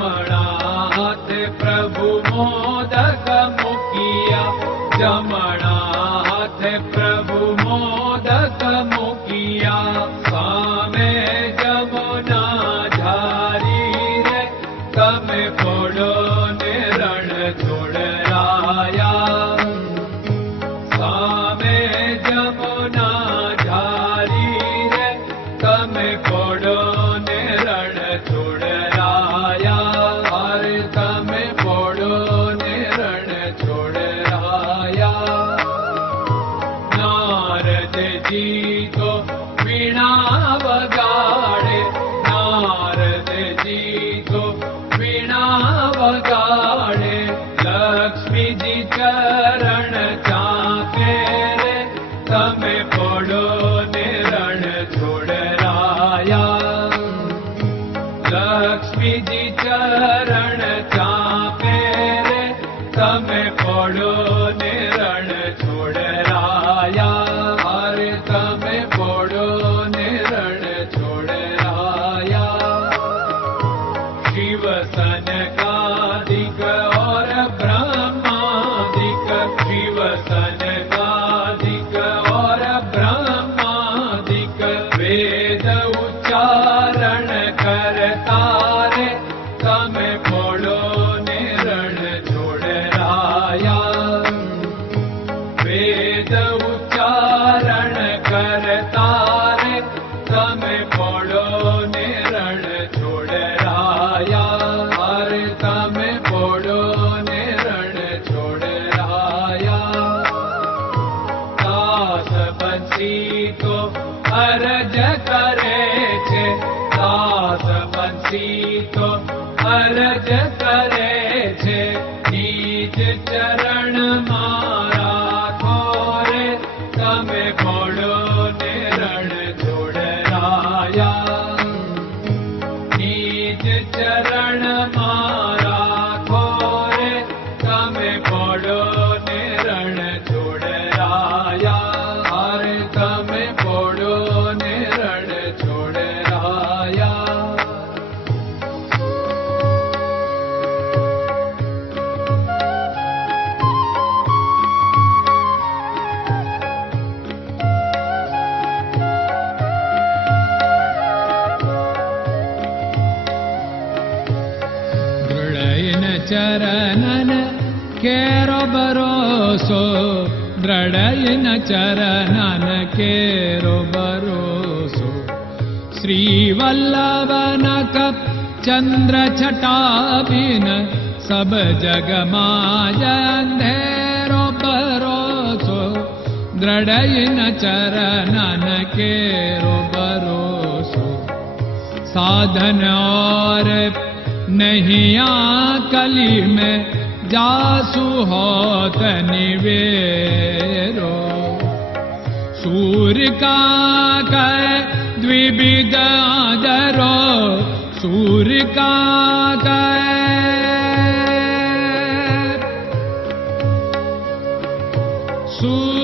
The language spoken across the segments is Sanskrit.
णाथ प्रभु मोदक मुखिया। जनाथ प्रभु मोदक मुखिया। मुख्यामे जमुना झारी रे तमे छोड़ो निरण छोड़ राया हर भारतमे अरज करे छे दास बंसी तो अरज करे। चरणन केरो भरोसो द्रडयन चरणन केरो भरोसो श्रीवल्लभ चन्द्र छटाभि सब जगमाजेरो भरोसो द्रढयन चरणन केरो भरोसो साधन और नहीं आ कली में जासु होत निवेरो। सूर्य का कै द्विविध आदरो। सूर्य का कै सूर्य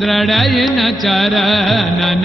दृढयिन चरणन